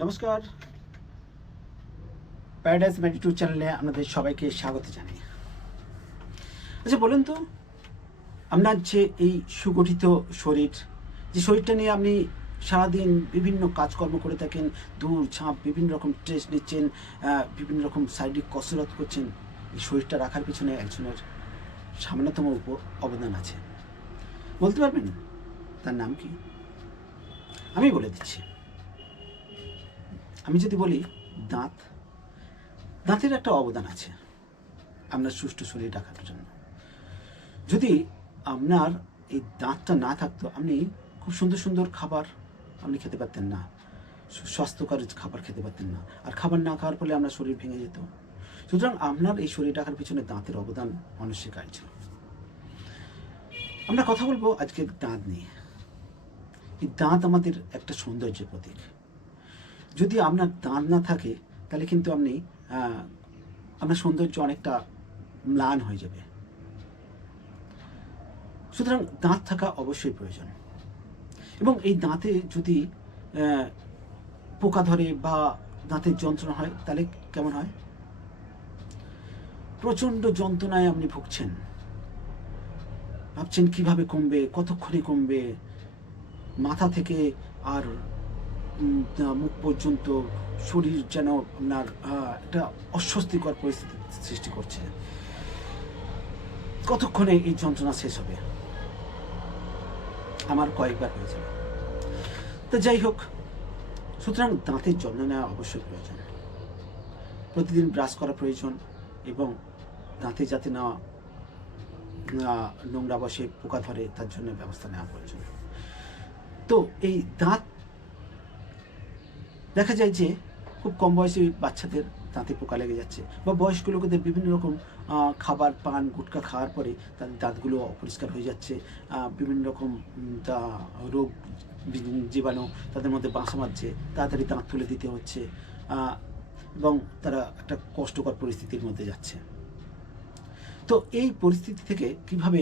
নমস্কার। প্যারাডাইস মেডিটু চ্যানেলে আপনাদের সবাইকে স্বাগত জানাই। আচ্ছা বলুন তো, আপনার যে এই সুগঠিত শরীর, যে শরীরটা নিয়ে আপনি সারাদিন বিভিন্ন কাজকর্ম করে থাকেন, দূর, ঝাঁপ, বিভিন্ন রকম স্ট্রেস নিচ্ছেন বিভিন্ন রকম শারীরিক কসরত করছেন, এই শরীরটা রাখার পিছনে একজনের সামান্যতম উপ- অবদান আছে। বলতে পারবেন? তার নাম কি? আমি বলে দিচ্ছি। আমি যদি বলি দাঁত, দাঁতের একটা অবদান আছে আপনার সুষ্ঠু শরীর রাখার জন্য। যদি আপনার এই দাঁতটা না থাকতো, আপনি খুব সুন্দর সুন্দর খাবার আপনি খেতে পারতেন না। স্বাস্থ্যকর খাবার খেতে পারতেন না। আর খাবার না খাওয়ার ফলে আপনার শরীর ভেঙে যেত। সুতরাং আপনার এই শরীর রাখার পিছনে দাঁতের অবদান অনস্বীকার্য। আমরা কথা বলব আজকে দাঁত নিয়ে। এই দাঁত আমাদের একটা সৌন্দর্যের প্রতীক। যদি আপনার দাঁত না থাকে, তাহলে কিন্তু আপনি আপনার সৌন্দর্য অনেকটা ম্লান হয়ে যাবে। সুতরাং দাঁত থাকা অবশ্যই প্রয়োজন। এবং এই দাঁতে যদি পোকা ধরে বা দাঁতের যন্ত্রণা হয়, তাহলে কেমন হয়? প্রচণ্ড যন্ত্রণায় আপনি ভুগছেন। ভাবছেন কীভাবে কমবে, কতক্ষণে কমবে, মাথা থেকে আর মুখ পর্যন্ত শরীর যেন আপনার একটা অস্বস্তিকর পরিস্থিতি সৃষ্টি করছে। কতক্ষণে এই যন্ত্রণা শেষ হবে? আমার কয়েকবার হয়েছিল। তো যাই হোক, সুতরাং দাঁতের যত্ন নেওয়া অবশ্যই প্রয়োজন। প্রতিদিন ব্রাশ করা প্রয়োজন এবং দাঁতে যাতে না নোংরা বসে পোকা ধরে, তার জন্য ব্যবস্থা নেওয়া প্রয়োজন। তো এই দাঁত দেখা যায় যে খুব কম বয়সী বাচ্চাদের দাঁতে পোকা লেগে যাচ্ছে বা বয়স্ক লোকেদের বিভিন্ন রকম খাবার পান, গুটকা খাওয়ার পরে তাদের দাঁতগুলো অপরিষ্কার হয়ে যাচ্ছে। বিভিন্ন রকম রোগ জীবাণু তাদের মধ্যে বাসা মারছে, তাড়াতাড়ি দাঁত তুলে দিতে হচ্ছে এবং তারা একটা কষ্টকর পরিস্থিতির মধ্যে যাচ্ছে। তো এই পরিস্থিতি থেকে কীভাবে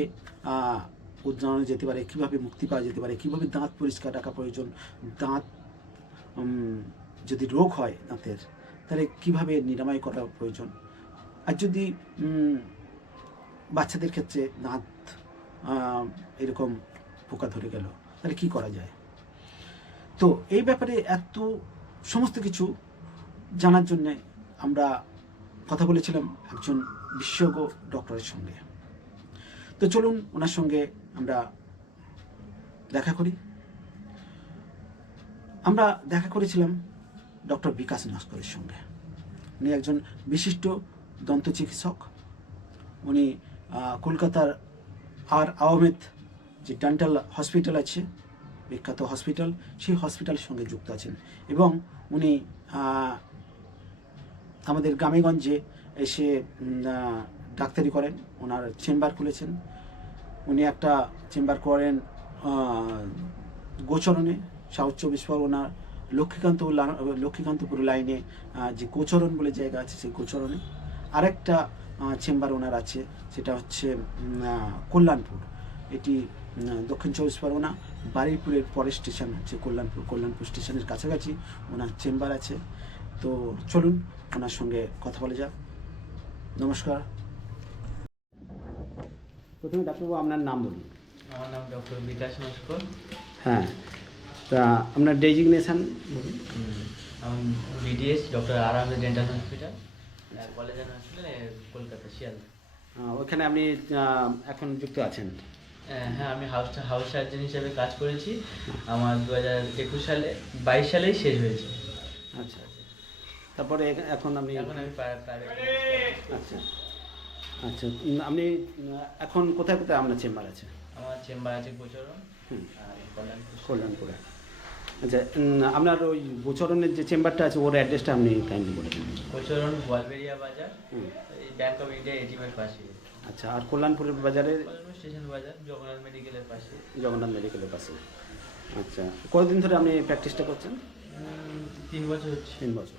উদ্রানো যেতে পারে, কীভাবে মুক্তি পাওয়া যেতে পারে, কীভাবে দাঁত পরিষ্কার রাখা প্রয়োজন, দাঁত যদি রোগ হয় দাঁতের তাহলে কীভাবে নিরাময় করা প্রয়োজন? আর যদি বাচ্চাদের ক্ষেত্রে দাঁত এরকম পোকা ধরে গেল, তাহলে কি করা যায়? তো এই ব্যাপারে এত, সমস্ত কিছু জানার জন্যে আমরা কথা বলেছিলাম একজন বিশেষজ্ঞ ডক্টরের সঙ্গে। তো চলুন ওনার সঙ্গে আমরা দেখা করি। আমরা দেখা করেছিলাম ডক্টর বিকাশ নস্করের সঙ্গে। উনি একজন বিশিষ্ট দন্ত চিকিৎসক। উনি কলকাতার আর আহমেদ যে ডেন্টাল হসপিটাল আছে, বিখ্যাত হসপিটাল সেই হসপিটালের সঙ্গে যুক্ত আছেন। এবং উনি আমাদের গ্রামেগঞ্জে এসে ডাক্তারি করেন। ওনার চেম্বার খুলেছেন। উনি একটা চেম্বার করেন গোচরণে সাউথ চব্বিশ পরগনা লক্ষ্মীকান্ত লক্ষ্মীকান্তপুর লাইনে যে গোচরণ বলে জায়গা আছে সেই গোচরণে আরেকটা চেম্বার ওনার আছে সেটা হচ্ছে কল্যাণপুর। এটি দক্ষিণ চব্বিশ পরগনা বারুইপুরের পরের স্টেশন হচ্ছে কল্যাণপুর কল্যাণপুর স্টেশনের কাছাকাছি ওনার চেম্বার আছে। তো চলুন ওনার সঙ্গে কথা বলে যাক। নমস্কার। প্রথমে ডাক্তারবাবু আপনার নাম বলুন। আমার নাম ডক্টর বিকাশ নস্কর। হ্যাঁ। তা আপনার ডেজিগনেশন বলুন BDS doctor R Ahmed dental hospital college and hospital Kolkata Sealdah. ওখানে আপনি এখন যুক্ত আছেন? হ্যাঁ আমি হাউস হাউস সার্জন হিসেবে কাজ করেছি। আমার দু হাজার একুশ সালে বাইশ সালেই শেষ হয়েছে। আচ্ছা। তারপরে এখ- এখন আপনি এখন আমি প্রাইভেট আচ্ছা। আচ্ছা আপনি এখন কোথায় কোথায় আপনার চেম্বার আছে? আমার চেম্বার আছে আর কল্যাণপুর। কল্যাণপুরে। আচ্ছা আপনার ওই গোচরণের যে চেম্বারটা আছে ওর অ্যাড্রেসটা আপনি কাইন্ডলি বলে দিন। গোচরণ বাজার এই ব্যাংক অফ ইন্ডিয়া এটিএমের পাশে। আচ্ছা আর কল্যাণপুরের বাজারে? স্টেশন বাজার জগন্নাথ মেডিকেলের পাশে। জগন্নাথ মেডিকেলের পাশে। আচ্ছা কতদিন ধরে আপনি প্র্যাকটিসটা করছেন? তিন বছর হচ্ছে। তিন বছর।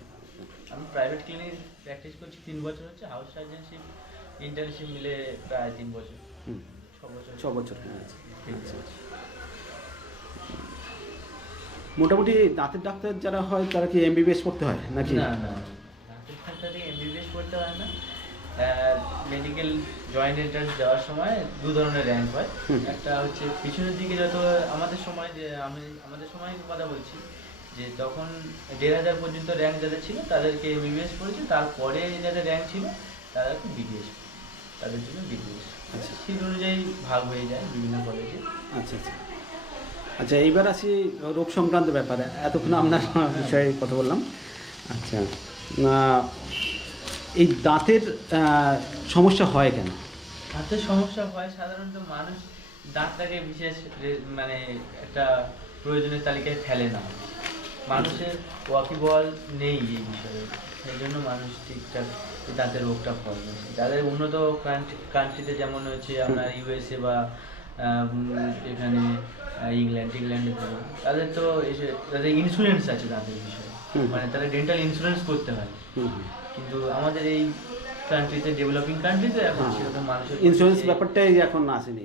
আমি প্রাইভেট ক্লিনিক প্র্যাকটিস করছি তিন বছর হচ্ছে। হাউস সার্জনশিপ ইন্টার্নশিপ মিলে প্রায় তিন বছর। ছ বছর। ছ বছর হ্যাঁ আচ্ছা ঠিক আছে মোটামুটি দাঁতের ডাক্তার যারা হয় তারা কি এমবিবিএস পড়তে হয় নাকি? না না দাঁতের ডাক্তারে এমবিবিএস হয় না। মেডিকেল জয়েন্ট এন্ট্রান্স দেওয়ার সময় দু ধরনের র্যাঙ্ক হয়। একটা হচ্ছে পিছনের দিকে যত আমাদের সময় যে আমি আমাদের সময় কথা বলছি যে তখন দেড় হাজার পর্যন্ত র্যাঙ্ক যাদের ছিল তাদেরকে এমবিবিএস পড়েছে তারপরে যাদের র্যাঙ্ক ছিল তারা বিবিএস তাদের জন্য বিবিএস আচ্ছা। সেই অনুযায়ী ভাগ হয়ে যায় বিভিন্ন কলেজে আচ্ছা আচ্ছা। আচ্ছা এইবার আসি রোগ সংক্রান্ত ব্যাপারে। এতক্ষণ আপনার বিষয়ে কথা বললাম। আচ্ছা এই দাঁতের সমস্যা হয় কেন? দাঁতের সমস্যা হয় সাধারণত মানুষ দাঁতটাকে বিশেষ মানে একটা প্রয়োজনের তালিকায় ফেলে না। মানুষের ওয়াকিবল নেই এই বিষয়ে। সেই জন্য মানুষ ঠিকঠাক দাঁতের রোগটা ফল যাদের উন্নত কান্ট্রিতে যেমন হচ্ছে আপনার ইউএসএ বা এখানে ইংল্যান্ড ইংল্যান্ডে ধরুন, তাদের তো এসে- তাদের ইন্স্যুরেন্স আছে তাদের বিষয়ে। মানে তারা ডেন্টাল ইন্স্যুরেন্স করতে হয়। কিন্তু আমাদের এই কান্ট্রিতে ডেভেলপিং কান্ট্রিতে এখন হ্যাঁ। সেরকম মানুষের ইন্স্যুরেন্স ব্যাপারটাই এখন আসেনি।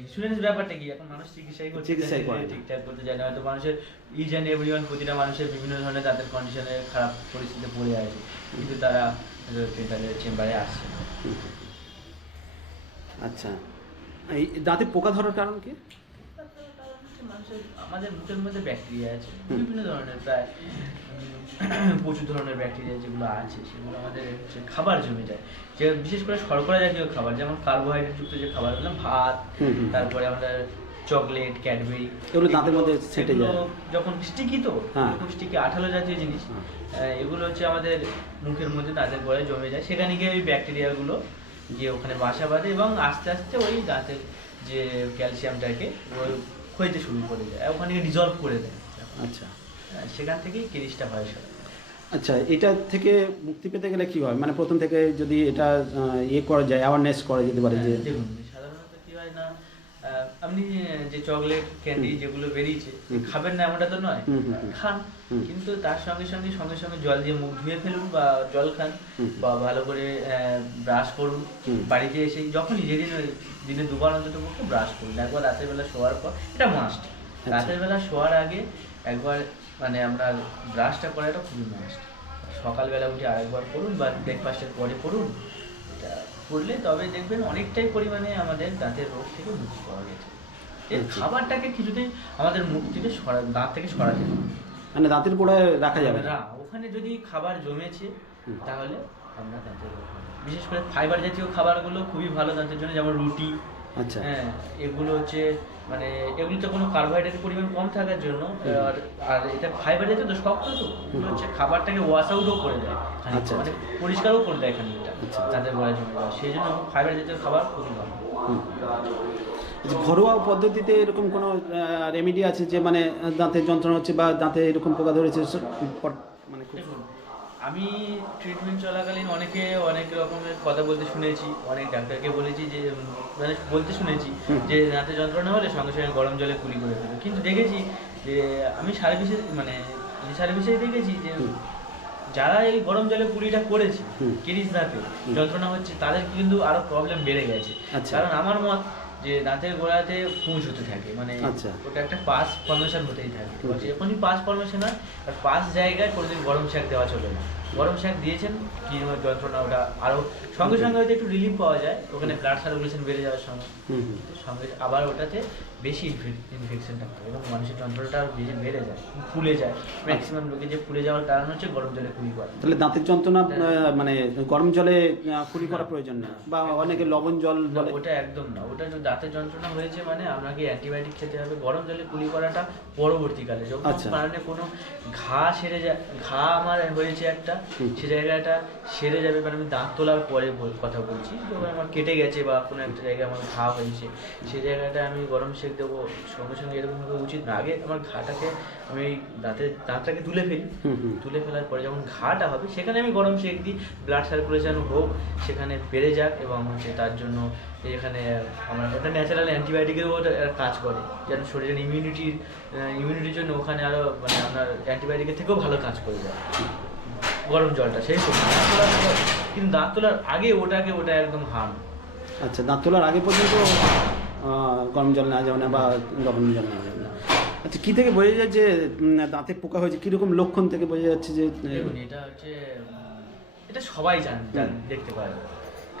ইন্স্যুরেন্স ব্যাপারটা কি? এখন মানুষ চিকিৎসাই করতে চিকিৎসাই করে ঠিকঠাক করতে চায় না। হয়তো মানুষের ইচ অ্যান্ড এভরিওয়ান প্রতিটা মানুষের বিভিন্ন ধরনের তাদের কন্ডিশনে খারাপ পরিস্থিতিতে পড়ে আছে। কিন্তু তারা তাদের চেম্বারে আসছে। আচ্ছা। এই দাঁতে পোকা ধরার কারণ কি মানুষের আমাদের মুখের মধ্যে ব্যাকটেরিয়া আছে বিভিন্ন ধরনের প্রায় প্রচুর ধরনের ব্যাকটেরিয়া যেগুলো আছে সেগুলো আমাদের হচ্ছে খাবার জমে যায় যে বিশেষ করে শর্করা জাতীয় খাবার যেমন কার্বোহাইড্রেট যুক্ত যে খাবার ভাত। তারপরে আমরা চকলেট ক্যাডবেরি এগুলো দাঁতের মধ্যে সেঁটে যায়। যখন স্টিকি তো হ্যাঁ। খুব স্টিকি আঠালো জাতীয় জিনিস হ্যাঁ। এগুলো হচ্ছে আমাদের মুখের মধ্যে দাঁতের গোড়ায় জমে যায় সেখানে গিয়ে ওই ব্যাকটেরিয়াগুলো গিয়ে ওখানে বাসা বাঁধে এবং আস্তে আস্তে ওই দাঁতের যে ক্যালসিয়ামটাকে ওই ক্ষয়তে শুরু করে দেয় ওখানে রিজলভ করে দেয়। আচ্ছা। সেখান থেকেই কেরিসটা হয় সব। আচ্ছা এটা থেকে মুক্তি পেতে গেলে কি হয়? মানে প্রথম থেকে যদি এটা ইয়ে করা যায় অ্যাওয়ারনেস করা যেতে পারে যে হ্যাঁ, দেখুন সাধারণত কি হয় না আপনি যে চকলেট ক্যান্ডি যেগুলো বেরিয়েছে খাবেন না এমনটা তো নয়। খান। কিন্তু তার সঙ্গে সঙ্গে সঙ্গে সঙ্গে জল দিয়ে মুখ ধুয়ে ফেলুন বা জল খান বা ভালো করে ব্রাশ করুন। বাড়িতে এসে যখনই যেদিন দিনে দুবার অন্তত পক্ষে ব্রাশ করুন। একবার রাতের বেলা শোয়ার পর এটা মাস্ট আচ্ছা। রাতের বেলা শোয়ার আগে একবার মানে আমরা ব্রাশটা করাটা খুবই মাস্ট সকালবেলা উঠে আরেকবার করুন বা ব্রেকফাস্টের পরে করুন। এটা করলে তবে দেখবেন অনেকটাই পরিমাণে আমাদের দাঁতের রোগ থেকে মুক্তি পাওয়া গেছে। এই আচ্ছা। খাবারটাকে কিছুতেই আমাদের মুখ থেকে সরা দাঁত থেকে সরাতে হবে। মানে দাঁতের গোড়ায় রাখা যাবে না? ওখানে যদি খাবার জমেছে তাহলে আমরা দাঁতের বিশেষ করে ফাইবার জাতীয় খাবারগুলো খুবই ভালো দাঁতের জন্য যেমন রুটি আচ্ছা। হ্যাঁ এগুলো হচ্ছে মানে এগুলোতে কোনো কার্বোহাইড্রেটের পরিমাণ কম থাকার জন্য আর আর এটা ফাইবার জাতীয় তো শক্ত তো এগুলো হচ্ছে খাবারটাকে ওয়াশ আউটও করে দেয়। আচ্ছা, মানে পরিষ্কারও করে দেয় খানিকটা আচ্ছা। তাদের জমে সেই জন্য ফাইবার জাতীয় খাবার খুবই ভালো। আচ্ছা, ঘরোয়া পদ্ধতিতে এরকম কোনো রেমেডি আছে যে মানে দাঁতের যন্ত্রণা হচ্ছে বা দাঁতে এরকম পোকা ধরেছে? মানে আমি ট্রিটমেন্ট চলাকালীন অনেকে অনেক রকমের কথা বলতে শুনেছি। অনেক ডাক্তারকে বলেছি যে মানে বলতে শুনেছি যে দাঁতে যন্ত্রণা হলে সঙ্গে সঙ্গে গরম জলে কুলি করে দেবে কিন্তু দেখেছি যে আমি সার্ভিসে মানে সার্ভিসে দেখেছি যে যারা এই গরম জলে কুলিটা করেছে। কিরিশ দাঁতে যন্ত্রণা হচ্ছে তাদের কিন্তু আরও প্রবলেম বেড়ে গেছে। আচ্ছা। কারণ আমার মত যে দাঁতের গোড়াতে পুঁজ হতে থাকে মানে আচ্ছা। ওটা একটা পাস ফর্মেশন হতেই থাকে। যখনই পাস ফর্মেশন হয় আর পাস জায়গায় কোনোদিন গরম শাক দেওয়া চলে না। গরম শাক দিয়েছেন কি যন্ত্রণা ওটা? আরও সঙ্গে সঙ্গে হয়তো একটু রিলিফ পাওয়া যায় ওখানে ব্লাড সার্কুলেশন বেড়ে যাওয়ার হুম। সঙ্গে আবার ওটাতে বেশি ইনফেকশনটা হয় এবং মানুষের যন্ত্রণাটা বেশি বেড়ে যায় ফুলে যায়। ম্যাক্সিমাম লোকে যে ফুলে যাওয়ার কারণ হচ্ছে গরম জলে কুড়ি করা তাহলে দাঁতের যন্ত্রণা মানে গরম জলে কুলি করা প্রয়োজন না? বা অনেকে লবণ জল বলে ওটা একদম না। ওটা যদি দাঁতের যন্ত্রণা হয়েছে মানে আপনাকে অ্যান্টিবায়োটিক খেতে হবে। গরম জলে কুলি করাটা পরবর্তীকালে। যখন আচ্ছা। কারণে কোনো ঘা সেরে যায় ঘা আমার হয়েছে একটা সে জায়গাটা সেরে যাবে। মানে আমি দাঁত তোলার পরে কথা বলছি। যখন আমার কেটে গেছে বা কোনো একটা জায়গায় আমার ঘা হয়েছে। সে জায়গাটা আমি গরম সেক দেবো সঙ্গে সঙ্গে এরকম ভাবে উচিত না। আগে আমার ঘাটাকে আমি এই দাঁতের দাঁতটাকে তুলে ফেলি। তুলে ফেলার পরে যখন ঘাটা হবে সেখানে আমি গরম সেক দিই। ব্লাড সার্কুলেশন হোক সেখানে বেড়ে যাক এবং হচ্ছে তার জন্য এখানে আমার ওটা ন্যাচারাল অ্যান্টিবায়োটিকেরও ওটা কাজ করে যেন শরীরের ইমিউনিটির ইমিউনিটির জন্য ওখানে আরও মানে আপনার অ্যান্টিবায়োটিকের থেকেও ভালো কাজ করে যায়। গরম জলটা সেই কিন্তু দাঁত তোলার আগে ওটাকে ওটা একদম হার্ম আচ্ছা দাঁত তোলার আগে পর্যন্ত গরম জল নেওয়া যাবে না বা লবণ জল নেওয়া যাবে না। আচ্ছা কী থেকে বোঝা যায় যে দাঁতে পোকা হয়েছে? কীরকম লক্ষণ থেকে বোঝা যাচ্ছে যে এটা হচ্ছে এটা সবাই জান দেখতে পারে।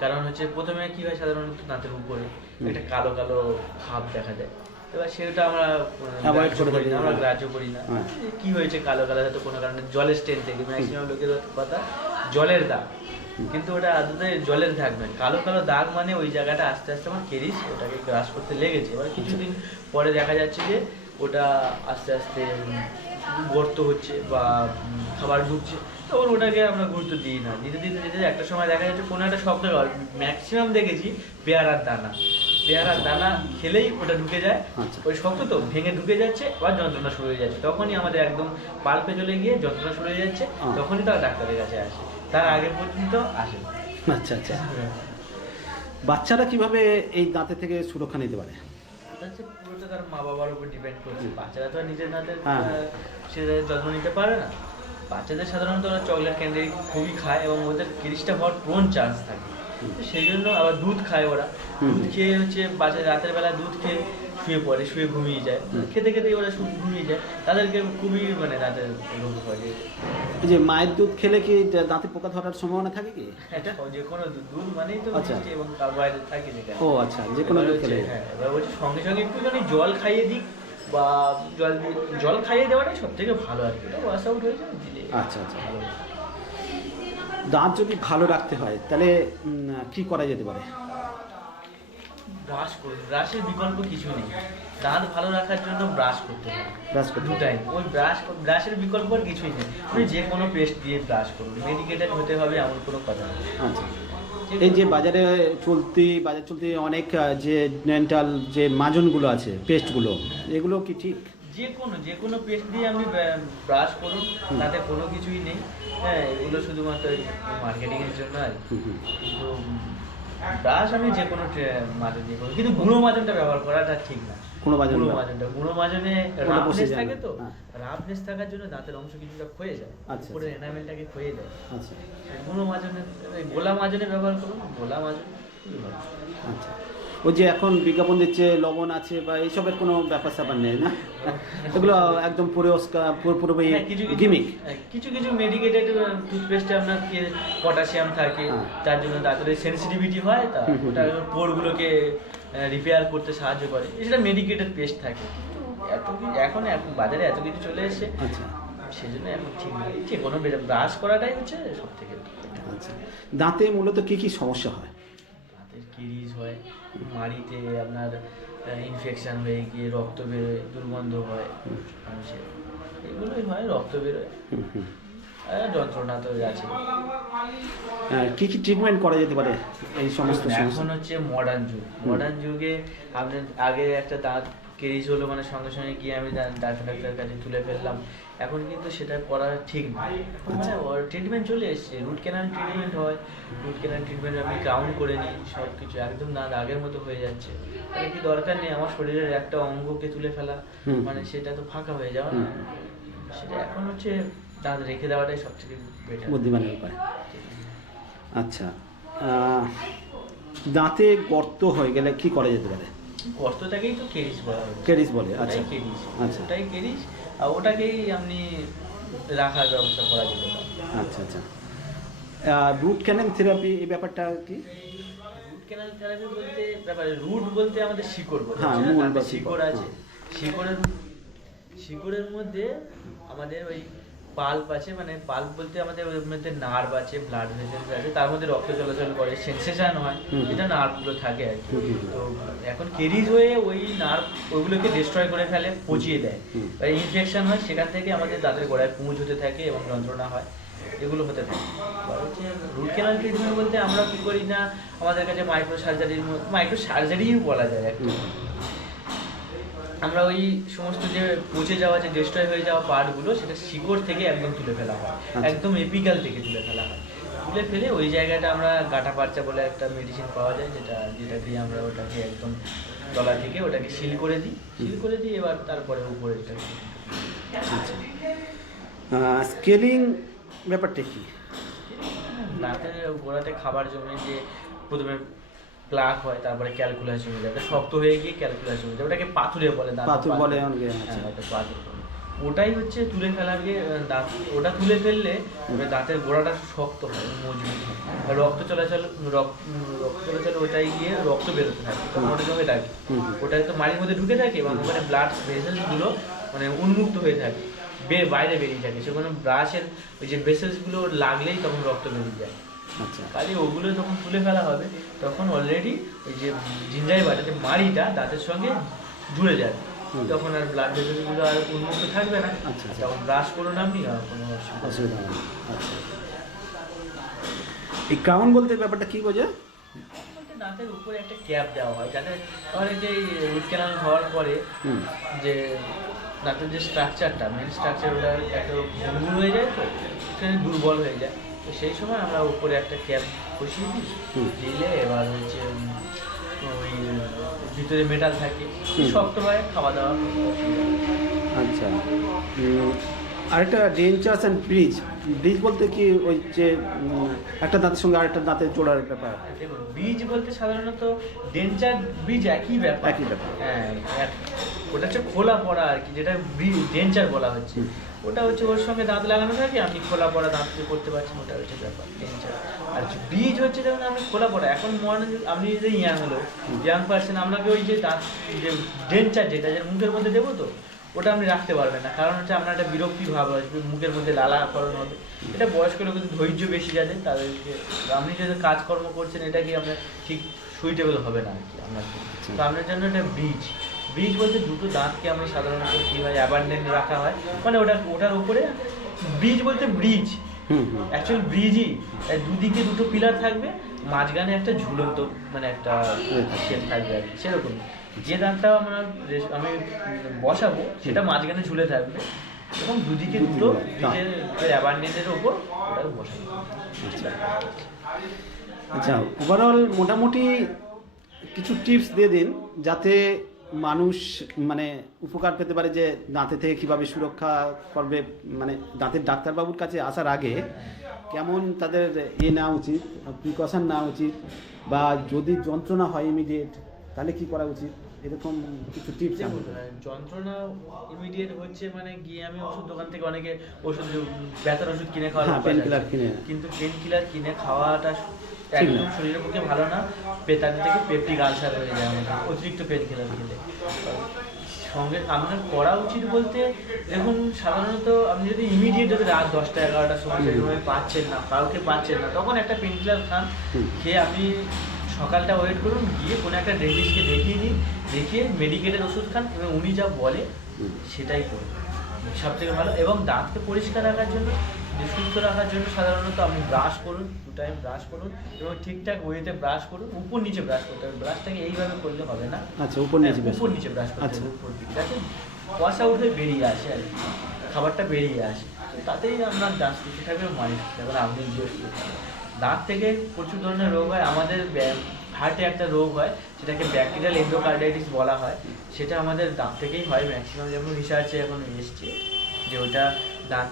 কারণ হচ্ছে প্রথমে কি হয় সাধারণত দাঁতের উপরে একটা কালো কালো ভাব দেখা যায়। এবার সেটা আমরা করে থাকি। আমরা গ্রাহ্য করি না। হ্যাঁ। কি হয়েছে কালো কালো হয়তো কোনো কারণে জলের স্টেন থেকে ম্যাক্সিমাম লোকের কথা জলের দাগ কিন্তু ওটা আদতে জলের থাকবে কালো কালো দাগ মানে ওই জায়গাটা আস্তে আস্তে আমার কেরিস ওটাকে ক্রাশ করতে লেগেছে। এবার কিছুদিন পরে দেখা যাচ্ছে যে ওটা আস্তে আস্তে গর্ত হচ্ছে বা খাবার ঢুকছে তখন ওটাকে আমরা গুরুত্ব দিই না। দিতে দিতে দিতে একটা সময় দেখা যাচ্ছে কোনো একটা শব্দ ম্যাক্সিমাম দেখেছি, পেয়ারার দানা। পেয়ারার দানা খেলেই ওটা ঢুকে যায়। আচ্ছা। ওই শক্ত তো ভেঙে ঢুকে যাচ্ছে বা যন্ত্রণা শুরু হয়ে যাচ্ছে। তখনই আমাদের একদম পাল্পে চলে গিয়ে যন্ত্রণা শুরু হয়ে যাচ্ছে তখনই তারা ডাক্তারের কাছে আসে। তার আগে পর্যন্ত আসে আচ্ছা আচ্ছা। বাচ্চারা কীভাবে এই দাঁতে থেকে সুরক্ষা নিতে পারে? পুরোটা তার মা বাবার উপর ডিপেন্ড করছে। বাচ্চারা তো নিজের দাঁতের হ্যাঁ। সে যত্ন নিতে পারে না। বাচ্চাদের সাধারণত ওরা চকলেট ক্যান্ডি খুবই খায় এবং ওদের কিরিশটা হওয়ার প্রবণ চান্স থাকে? সেই জন্য আবার দুধ খায় ওরা। দুধ খেয়ে হচ্ছে বাচ্চা রাতের বেলা দুধ খেয়ে শুয়ে পড়ে শুয়ে ঘুমিয়ে যায়। খেতে খেতে ওরা ঘুমিয়ে যায়। তাদেরকে খুবই মানে তাদের রোগ হয় যে মায়ের দুধ খেলে কি দাঁতে পোকা ধরার সম্ভাবনা থাকে কি? এটা? যে কোনো দুধ মানেই তো আচ্ছা। এবং কার্বোহাইড্রেট থাকে যেটা। ও আচ্ছা যে কোনো দুধ খেলে। হ্যাঁ এবার বলছি সঙ্গে সঙ্গে একটুখানি জল খাইয়ে দিক বা জল জল খাইয়ে দেওয়াটাই সব থেকে ভালো আর কি। ওয়াশ আউট হয়ে যাবে দিলে আচ্ছা, আচ্ছা। দাঁত যদি ভালো রাখতে হয় তাহলে কি করা যেতে পারে? ব্রাশ করুন ব্রাশের বিকল্প কিছু নেই। দাঁত ভালো রাখার জন্য ব্রাশ করতে হবে। ব্রাশ করতে দুটাই ওই ব্রাশ ব্রাশের বিকল্প আর কিছুই নেই। আপনি যে কোনো পেস্ট দিয়ে ব্রাশ করুন। মেডিকেটেড হতে হবে এমন কোনো কথা নেই। আচ্ছা। এই যে বাজারে চলতি বাজার চলতি অনেক যে ডেন্টাল যে মাজনগুলো আছে পেস্টগুলো এগুলো কি ঠিক? যে কোনো যে কোনো পেস্ট দিয়ে আপনি ব্রাশ করুন। তাতে কোনো কিছুই নেই। হ্যাঁ এগুলো শুধুমাত্র মার্কেটিং এর জন্য আর। কিন্তু ব্রাশ আমি যে কোনো মাজন দিয়ে করব কিন্তু গুঁড়ো মাজনটা ব্যবহার করাটা ঠিক না। মাজন গুঁড়ো ব্যবহার- মাজনটা গুঁড়ো মাজনে রাফনেস থাকে তো হ্যাঁ। রাফনেস থাকার জন্য দাঁতের অংশ কিছুটা ক্ষয়ে যায়। আচ্ছা, উপরে এনামেলটাকে ক্ষয়ে যায়। আচ্ছা। গুঁড়ো মাজনে গোলা মাজনে ব্যবহার করুন গোলা মাজন আচ্ছা। ওই যে এখন বিজ্ঞাপন দিচ্ছে লবণ আছে বা এইসবের কোনো ব্যাপার স্যাপার নেই না? এগুলো একদম পুরোপুরি হ্যাঁ, গিমিক হ্যাঁ, কিছু কিছু মেডিকেটেড টুথপেস্টে আপনার কি পটাশিয়াম থাকে হ্যাঁ। তার জন্য দাঁতের সেন্সিটিভিটি হয় তা ওটা পোরগুলোকে রিপেয়ার করতে সাহায্য করে। সেটা মেডিকেটেড পেস্ট থাকে। এত এখন এখন বাজারে এত কিছু চলে এসেছে। আচ্ছা। সেজন্য এখন ঠিক যে কোনো ব্রাশ করাটাই হচ্ছে সব থেকে আচ্ছা। দাঁতে মূলত কি কি সমস্যা হয়? দাঁতের কিরিজ হয়? মাড়িতে আপনার ইনফেকশন হয়ে গিয়ে রক্ত বেরোয় দুর্গন্ধ হয় মানুষের। এগুলোই হয় রক্ত বেরোয় যন্ত্রণা তো আছে। কি কি ট্রিটমেন্ট করা যেতে পারে এই সমস্ত এখন হচ্ছে মডার্ন যুগ। মডার্ন যুগে আপনার আগে একটা দাঁত কেরিজ হলো মানে সঙ্গে সঙ্গে গিয়ে আমি দাঁত ডাক্তারের কাছে তুলে ফেললাম। এখন কিন্তু সেটা করা ঠিক না। আচ্ছা। হ্যাঁ ওর ট্রিটমেন্ট চলে এসছে। রুট ক্যানাল ট্রিটমেন্ট হয়। রুট ক্যানাল ট্রিটমেন্ট আমি ক্রাউন করে নিই সব কিছু একদম দাঁত আগের মতো হয়ে যাচ্ছে। তাহলে কি দরকার নেই? আমার শরীরের একটা অঙ্গকে তুলে ফেলা। মানে সেটা তো ফাঁকা হয়ে যাওয়া না। সেটা এখন হচ্ছে দাঁত রেখে দেওয়াটাই সব থেকে বেটার বুদ্ধিমানের উপায়। আচ্ছা দাঁতে গর্ত হয়ে গেলে কি করা যেতে পারে? কষ্টটাকেই তো কেরিস বলা হয়। কেরিস বলে আচ্ছা। কেরিস আচ্ছা। ওটাই কেরিস আর ওটাকেই আপনি রাখার ব্যবস্থা করা যেতে পারে। আচ্ছা আচ্ছা। রুট ক্যানেল থেরাপি এই ব্যাপারটা কি? রুট ক্যানাল থেরাপি বলতে ব্যাপারে রুট বলতে আমাদের শিকড় বলে। হ্যাঁ, মূল বা শিকড়, শিকড় আছে। হ্যাঁ। শিকড়ের শিকড়ের মধ্যে আমাদের ওই পাল্প আছে মানে পাল্প বলতে আমাদের ওর মধ্যে নার্ভ আছে ব্লাড ভেসেলস আছে তার মধ্যে রক্ত চলাচল করে সেন্সেশন হয়। এটা নার্ভগুলো থাকে আর কি। তো এখন কেরিজ হয়ে ওই নার্ভ ওইগুলোকে ডিস্ট্রয় করে ফেলে পচিয়ে দেয় হুম। ইনফেকশন হয় সেখান থেকে আমাদের দাঁতের গোড়ায় পুঁজ হতে থাকে এবং যন্ত্রণা হয় এগুলো হতে থাকে রুট ক্যানাল ট্রিটমেন্ট বলতে আমরা কি করি না আমাদের কাছে মাইক্রো সার্জারির মাইক্রো সার্জারিও বলা যায় একটা। আমরা ওই সমস্ত যে পচে যাওয়া যে ডিস্ট্রয় হয়ে যাওয়া পার্টগুলো সেটা শিকড় থেকে একদম তুলে ফেলা হয়। আচ্ছা। একদম এপিক্যাল থেকে তুলে ফেলা হয়। তুলে ফেলে ওই জায়গাটা আমরা গাটা পারচা বলে একটা মেডিসিন পাওয়া যায় যেটা যেটা দিয়ে আমরা ওটাকে একদম তলা থেকে ওটাকে সিল করে দিই। সিল করে দিই এবার তারপরে উপরে এটাকে আচ্ছা। স্কেলিং ব্যাপারটা কি? দাঁতের গোড়াতে খাবার জমে যে প্রথমে প্লাক হয় তারপরে ক্যালকুলাস হয়ে যায়। শক্ত হয়ে গিয়ে ক্যালকুলাস হয়ে যায়। ওটাকে পাথুরে বলে দাঁতের পাথর বলে অনেকে, হ্যাঁ, আচ্ছা। পাথর ওটাই হচ্ছে তুলে ফেলার গিয়ে দাঁত ওটা তুলে ফেললে ওটা দাঁতের গোড়াটা শক্ত হয় মজবুত হয়। আর রক্ত চলাচল রক্ত চলাচল ওটাই গিয়ে রক্ত বেরোতে থাকে। তখন ওটা জমে থাকে ওটা তো মাড়ির মধ্যে ঢুকে থাকে এবং ওখানে ব্লাড ভেসেলসগুলো মানে উন্মুক্ত হয়ে থাকে। বে বাইরে বেরিয়ে থাকে। সেখানে ব্রাশের ওই যে ভেসেলসগুলো লাগলেই তখন রক্ত বেরিয়ে যায়। কাজে ওগুলো যখন তুলে ফেলা হবে তখন অলরেডি ওই যে জিঞ্জাই বাটা যে মাড়িটা দাঁতের সঙ্গে জুড়ে যাবে। তখন আর ব্লাড ভেসেলসগুলো আর উন্মুক্ত থাকবে না। আচ্ছা, আচ্ছা। তখন ব্রাশ করুন আপনি আর কোনো অসুবিধা নেই। হবে আচ্ছা। এই ক্রাউন বলতে ব্যাপারটা কি বোঝে দাঁতের উপরে একটা ক্যাপ দেওয়া হয় যাতে অনেক যে রুট ক্যানাল হওয়ার পরে যে দাঁতের যে স্ট্রাকচারটা মেন স্ট্রাকচার ওটা একটা ভঙ্গুর হয়ে যায় তো সেখানে দুর্বল হয়ে যায়। তো সেই সময় আমরা উপরে একটা ক্যাপ বসিয়ে দিই। দিলে এবার হচ্ছে ওই ভিতরে মেটাল থাকে। শক্ত হয় খাওয়া দাওয়া। আচ্ছা আরেকটা ডেঞ্চার্স অ্যান্ড ব্রিজ ব্রিজ বলতে কি ওই যে একটা দাঁতের সঙ্গে আরেকটা দাঁতের জোড়ার ব্যাপার দেখুন বীজ বলতে সাধারণত ডেঞ্চার ব্রিজ একই ব্যাপার একই ব্যাপার। হ্যাঁ ওটা হচ্ছে খোলা পড়া আর কি যেটা ব্রিজ ডেঞ্চার বলা হচ্ছে। ওটা হচ্ছে ওর সঙ্গে দাঁত লাগানো থাকে আমি খোলা পড়া দাঁত দিয়ে করতে পারছেন ওটা হচ্ছে ব্যাপার ডেঞ্চার আর বীজ হচ্ছে যেমন আপনি খোলা পড়া, এখন মনে আপনি যে ইয়াং হলো ইয়াং পার্সন আপনাকে ওই যে দাঁত, যে ডেঞ্চার যেটা যে মুখের মধ্যে দেবো তো, ওটা আপনি রাখতে পারবেন না। কারণ হচ্ছে আপনার একটা বিরক্তি ভাব আসবে, মুখের মধ্যে লালা লালাকরণ হবে এটা বয়স্ক লোকেদের ধৈর্য বেশি যাদের, তাদেরকে, আপনি যদি কাজকর্ম করছেন, এটা কি আপনার ঠিক সুইটেবল হবে না আর কি, আপনার তো আপনার জন্য এটা ব্রিজ ব্রিজ বলতে দুটো দাঁতকে আমরা সাধারণত কী হয় অ্যাবান্ডেন্ট রাখা হয়। মানে ওটা ওটার উপরে ব্রিজ বলতে ব্রিজ অ্যাকচুয়াল ব্রিজই দুদিকে দুটো পিলার থাকবে মাঝখানে একটা ঝুলন্ত মানে একটা শেপ থাকবে আর কি সেরকম যে দাঁতটা আমরা আমি বসাবো সেটা মাঝখানে ঝুলে থাকবে এবং দুদিকে দুটো ব্রিজের অ্যাবান্ডেন্টের ওপর ওটা বসাবো। আচ্ছা। ওভারঅল মোটামুটি কিছু টিপস দিয়ে দিন যাতে মানুষ মানে উপকার পেতে পারে যে দাঁতে থেকে কীভাবে সুরক্ষা করবে মানে দাঁতের ডাক্তারবাবুর কাছে আসার আগে কেমন তাদের এ নেওয়া উচিত প্রিকশন নেওয়া উচিত বা যদি যন্ত্রণা হয় ইমিডিয়েট তাহলে কি করা উচিত এরকম কিছু টিপস যন্ত্রণা ইমিডিয়েট হচ্ছে মানে গিয়ে আমি ওষুধ দোকান থেকে অনেকে ওষুধ ব্যথার ওষুধ কিনে খাওয়া painkiller যাচ্ছে। কিনে। কিন্তু পেন কিলার কিনে খাওয়াটা একদম শরীরের পক্ষে ভালো না পেতার থেকে পেপটিক আলসার হয়ে যায় আমাদের অতিরিক্ত পেন কিলার খেলে সঙ্গে আপনার করা উচিত বলতে দেখুন সাধারণত আপনি যদি ইমিডিয়েট যদি রাত দশটা এগারোটার সময় সেই পাচ্ছেন না কাউকে পাচ্ছেন না তখন একটা পেন কিলার খান খেয়ে আপনি সকালটা ওয়েট করুন গিয়ে কোনো একটা ডেন্টিস্টকে দেখিয়ে নিন দেখিয়ে মেডিকেলের ওষুধ খান এবং উনি যা বলে সেটাই করুন। সব থেকে ভালো এবং দাঁতকে পরিষ্কার রাখার জন্য সুস্থ রাখার জন্য সাধারণত আপনি ব্রাশ করুন দু টাইম ব্রাশ করুন এবং ঠিকঠাক ওয়েতে ব্রাশ করুন উপর নিচে ব্রাশ করতে হবে। ব্রাশটাকে এইভাবে করলে হবে না। আচ্ছা উপর নিচে হ্যাঁ, উপর নিচে ব্রাশ করতে আচ্ছা। হবে উপর দিকে। যাতে পয়সা উঠে বেরিয়ে আসে আর কি। খাবারটা বেরিয়ে আসে। তাতেই আপনার দাঁত সুস্থ থাকবে মানে এবার আপনি দাঁত থেকে প্রচুর ধরনের রোগ হয়। আমাদের হার্টে একটা রোগ হয় সেটাকে ব্যাকটেরিয়াল এন্ডোকার্ডাইটিস বলা হয়। সেটা আমাদের দাঁত থেকেই হয় ম্যাক্সিমাম যেমন রিসার্চে এখন এসছে যে ওটা দাঁত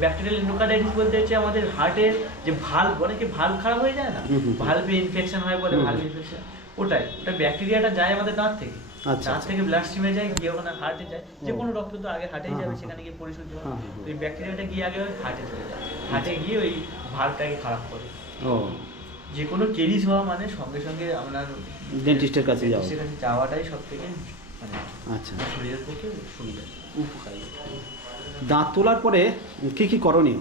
ব্যাকটেরিয়াল এন্ডোকার্ডাইটিস বলতে হচ্ছে আমাদের হার্টের যে ভাল্ব অনেকে ভাল্ব খারাপ হয়ে যায় না। ভাল্বে ইনফেকশন হয় বলে। ভাল্ব ইনফেকশন ওটাই ওটা ব্যাকটেরিয়াটা যায় আমাদের দাঁত থেকে। আচ্ছা, দাঁত আচ্ছা। থেকে ব্লাড স্ট্রিমে যায় গিয়ে ওখানে হার্টে যায়। যে কোনো রক্ত তো আগে হার্টেই যাবে সেখানে গিয়ে পরিশুদ্ধ হ্যাঁ। ওই ব্যাকটেরিয়াটা গিয়ে আগে হার্টে চলে যায়। হার্টে গিয়ে ওই ভাল্বটাকে খারাপ করে। ও। যে কোনো কেরিজ হওয়া মানে সঙ্গে সঙ্গে আপনার ডেন্টিস্টের কাছে যাও ডেন্টিস্টের কাছে যাওয়াটাই সব থেকে মানে আচ্ছা। শরীরের পক্ষে সুবিধা উপকারী। দাঁত তোলার পরে কি কি করণীয়?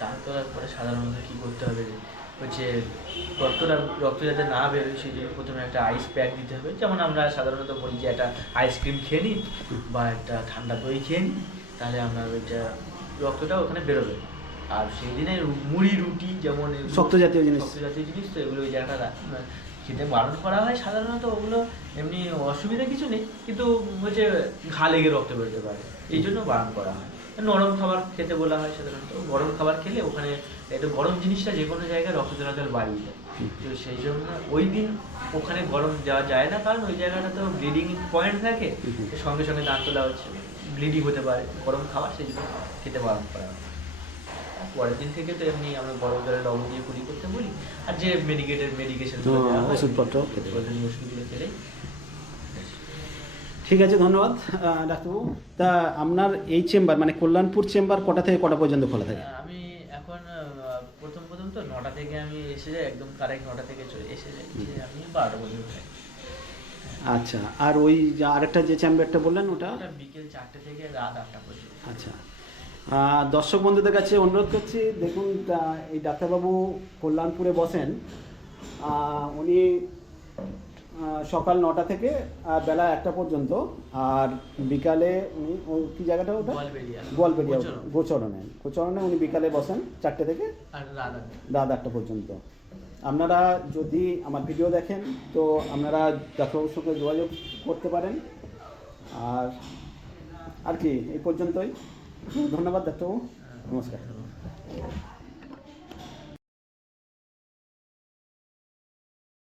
দাঁত তোলার পরে সাধারণত কী করতে হবে? হচ্ছে রক্তটা রক্ত যাতে না বেরোয় সেই জন্য প্রথমে একটা আইস প্যাক দিতে হবে। যেমন আমরা সাধারণত বলি যে একটা আইসক্রিম খেয়ে নিই বা একটা ঠান্ডা দই খেয়ে নিই তাহলে আমরা ওইটা রক্তটা ওখানে বেরোবে। আর সেই দিনে মুড়ি রুটি যেমন শক্ত জাতীয় জিনিস। শক্ত জাতীয় জিনিস তো এগুলো ওই জায়গাটা খেতে বারণ করা হয় সাধারণত ওগুলো এমনি অসুবিধা কিছু নেই কিন্তু হচ্ছে ঘা লেগে রক্ত বেরোতে পারে। এই জন্য বারণ করা হয়। নরম খাবার খেতে বলা হয় সাধারণত। গরম খাবার খেলে ওখানে একটু গরম জিনিসটা যে কোনো জায়গায় রক্ত চলাচল বাড়িয়ে যায় তো সেই জন্য ওই দিন ওখানে গরম যাওয়া যায় না কারণ ওই জায়গাটা তো ব্লিডিং পয়েন্ট থাকে। সঙ্গে সঙ্গে দাঁত তোলা হচ্ছে। ব্লিডিং হতে পারে। গরম খাবার সেই জন্য খেতে বারণ করা হয়। পরের দিন থেকে তো এমনি আমরা গরম জলে লবণ দিয়ে কুড়ি করতে বলি। আর যে মেডিকেটের মেডিকেশন ওষুধপত্র খেতে ওষুধগুলো খেলেই। ঠিক আছে ধন্যবাদ ডাক্তারবাবু। তা আপনার এই চেম্বার মানে কল্যাণপুর চেম্বার কটা থেকে কটা পর্যন্ত খোলা থাকে? আমি এখন প্রথম প্রথম তো নটা থেকে আমি এসে যাই একদম কারেক্ট নটা থেকে চলে এসে যাই আমি বারোটা পর্যন্ত থাকি আচ্ছা আর ওই আরেকটা যে চেম্বারটা বললেন ওটা বিকেল চারটে থেকে রাত আটটা পর্যন্ত। আচ্ছা দর্শক বন্ধুদের কাছে অনুরোধ করছি দেখুন এই ডাক্তারবাবু কল্যাণপুরে বসেন। উনি সকাল নটা থেকে বেলা একটা পর্যন্ত আর বিকালে উনি কি জায়গাটা ওটা? গোয়ালবেড়িয়া। গোচরণে। গোচরণে। উনি বিকালে বসেন চারটে থেকে রাত আটটা পর্যন্ত। আপনারা যদি আমার ভিডিও দেখেন তো আপনারা ডাক্তারবাবুর সঙ্গে যোগাযোগ করতে পারেন। আর আর কি এই পর্যন্তই। ধন্যবাদ ডাক্তারবাবু। নমস্কার।